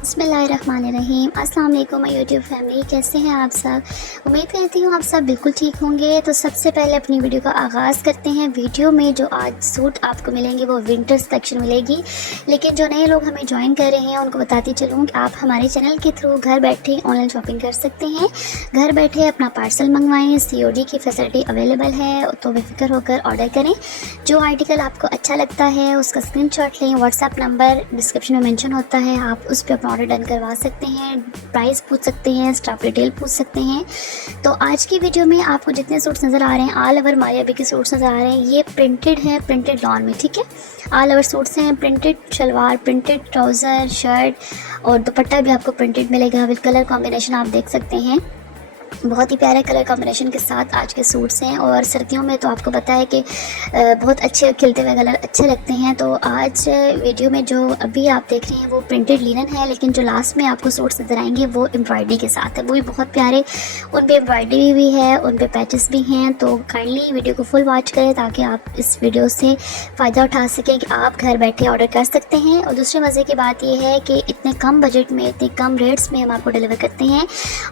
बिस्मिल्लाहिर्रहमानिर्रहीम। अस्सलाम वालेकुम माय यूट्यूब फैमिली, कैसे हैं आप सब। उम्मीद करती हूँ आप सब बिल्कुल ठीक होंगे। तो सबसे पहले अपनी वीडियो का आगाज़ करते हैं। वीडियो में जो आज सूट आपको मिलेंगे वो विंटर्स कलेक्शन मिलेगी, लेकिन जो नए लोग हमें ज्वाइन कर रहे हैं उनको बताती चलूँ कि आप हमारे चैनल के थ्रू घर बैठे ऑनलाइन शॉपिंग कर सकते हैं। घर बैठे अपना पार्सल मंगवाएँ, COD की फैसिलिटी अवेलेबल है, तो बेफिक्र होकर ऑर्डर करें। जो आर्टिकल आपको अच्छा लगता है उसका स्क्रीनशॉट लें, व्हाट्सएप नंबर डिस्क्रिप्शन में मेंशन होता है, आप उस पर ऑर्डर डन करवा सकते हैं। प्राइस पूछ सकते हैं, स्टॉक डिटेल पूछ सकते हैं। तो आज की वीडियो में आपको जितने सूट्स नज़र आ रहे हैं, ऑल ओवर मारिया बी के सूट्स नज़र आ रहे हैं। ये प्रिंटेड है, प्रिंटेड लॉन में, ठीक है। ऑल ओवर सूट्स हैं, printed shalwar, printed trouser, shirt और दुपट्टा भी आपको प्रिंटेड मिलेगा। विद कलर कॉम्बिनेशन आप देख सकते हैं, बहुत ही प्यारे कलर कॉम्बिनेशन के साथ आज के सूट्स हैं। और सर्दियों में तो आपको पता है कि बहुत अच्छे खिलते हुए कलर अच्छे लगते हैं। तो आज वीडियो में जो अभी आप देख रहे हैं वो प्रिंटेड लिनन है, लेकिन जो लास्ट में आपको सूट्स नज़र आएंगे वो एम्ब्रॉयडरी के साथ है। वो भी बहुत प्यारे, उन पर एम्ब्रॉयडरी भी है, उन पर पैचेस भी हैं। तो काइंडली वीडियो को फुल वॉच करें ताकि आप इस वीडियो से फ़ायदा उठा सकें कि आप घर बैठे ऑर्डर कर सकते हैं। और दूसरे मज़े की बात यह है कि इतने कम बजट में, इतने कम रेट्स में हम आपको डिलीवर करते हैं।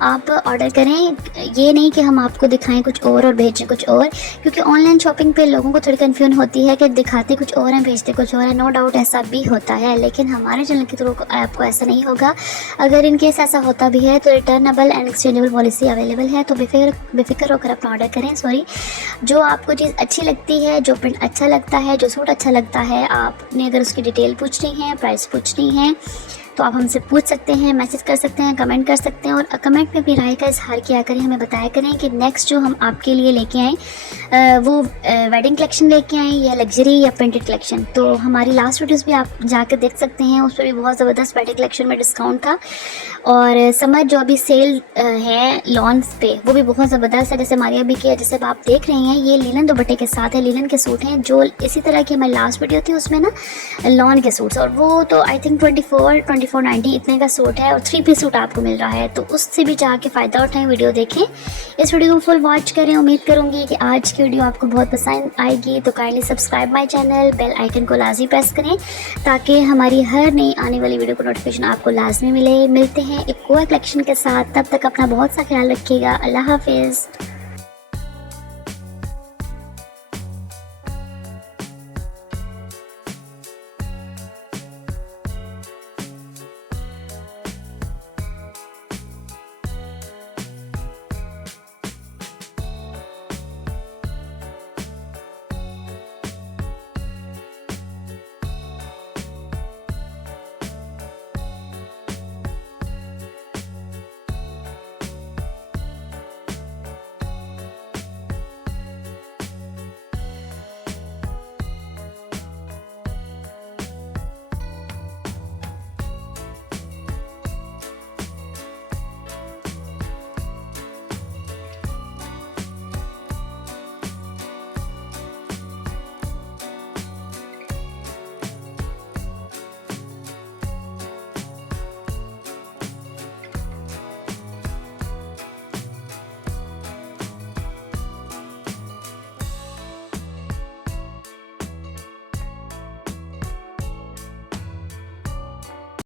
आप ऑर्डर करें, ये नहीं कि हम आपको दिखाएं कुछ और भेजें कुछ और, क्योंकि ऑनलाइन शॉपिंग पे लोगों को थोड़ी कन्फ्यूजन होती है कि दिखाते कुछ और हैं, भेजते कुछ और है। नो डाउट ऐसा भी होता है, लेकिन हमारे चैनल के थ्रू आपको ऐसा नहीं होगा। अगर इन केस ऐसा होता भी है तो returnable and exchangeable policy available है। तो बेफिक्र होकर अपना ऑर्डर करें। जो आपको चीज़ अच्छी लगती है, जो प्रिंट अच्छा लगता है, जो सूट अच्छा लगता है, आपने अगर उसकी डिटेल पूछनी है, प्राइस पूछनी है, तो आप हमसे पूछ सकते हैं, मैसेज कर सकते हैं, कमेंट कर सकते हैं। और कमेंट में अपनी राय का इजहार किया करें, हमें बताया करें कि नेक्स्ट जो हम आपके लिए लेके आएँ वो वेडिंग कलेक्शन लेके आएँ या लग्जरी या प्रिंटेड कलेक्शन। तो हमारी लास्ट वीडियोस भी आप जाकर देख सकते हैं, उस पर भी बहुत ज़बरदस्त वेडिंग कलेक्शन में डिस्काउंट था। और समर जो अभी सेल है लॉन्स पे, वो भी बहुत ज़बरदस्त है। जैसे मारिया भी किया, जैसे आप देख रहे हैं, ये लीलन दुपट्टे के साथ है, लीलन के सूट हैं। जो इसी तरह की हमारी लास्ट वीडियो थी उसमें ना लॉन के सूट्स, और वो तो आई थिंक 2490 इतने का सूट है और 3 पीस सूट आपको मिल रहा है। तो उससे भी जाके फ़ायदा उठाएं, वीडियो देखें, इस वीडियो को फुल वॉच करें। उम्मीद करूँगी कि आज की वीडियो आपको बहुत पसंद आएगी। तो kindly subscribe my channel, bell icon को लाजमी प्रेस करें ताकि हमारी हर नई आने वाली वीडियो को नोटिफिकेशन आपको लाजमी मिले। मिलते हैं एक और कलेक्शन के साथ, तब तक अपना बहुत सा ख्याल रखिएगा। अल्लाह हाफिज़।